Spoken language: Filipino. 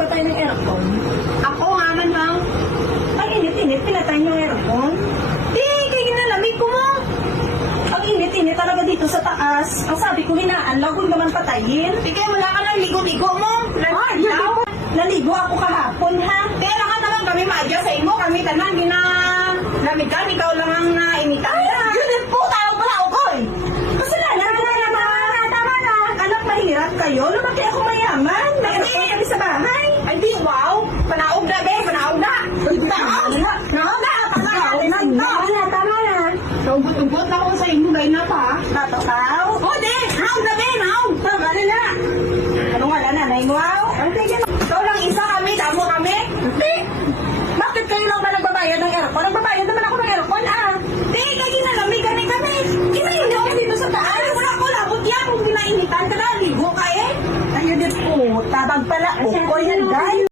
nagpatay ng aircon? Ako nga man, ma'am. Ang init-init, pinatay yung aircon. Di, kaya ginalamig ko mo. Ang init-init talaga dito sa taas. Ang sabi ko, hinaan, lagoy naman patayin. Kaya wala ka ng ligo-ligo mo. Ah, po. Naligo ako kahapon, ha? Kaya lang naman kami madya sa imo. Kami tanan, gina... Lamig kami, ikaw lang ang nainitan. Ay, yun po, tawag pala ako, koy. Kasalanan ko na naman. Tama na. Anak, mahirap kayo. Lumaki ako mayaman. May aircon kami sa bahay. Ay, di, wow. Panaog na, be. Panaog na. Tama na. Tama na. Tama na. Tama na. Tama na. Ugot-ugot na ako sa imo, gay na pa. Natakaw. O, di. Naog na, be. Naog. Tama na na. Ano nga na, nanay mo? Ang tigil. Ikaw lang isa kami, damo kami. Hindi. Bakit kayo lang ba nagbabayad ng aircon? Nagbabayad naman ako ng aircon, ah. Di, kaya ginalamig kami kami. Hindi ako dito sa taas. Wala ko labot yan. Kung ginainitan ka na, ligo ka eh. Ayun din po. Tabag pala. Ukoy yan, guys.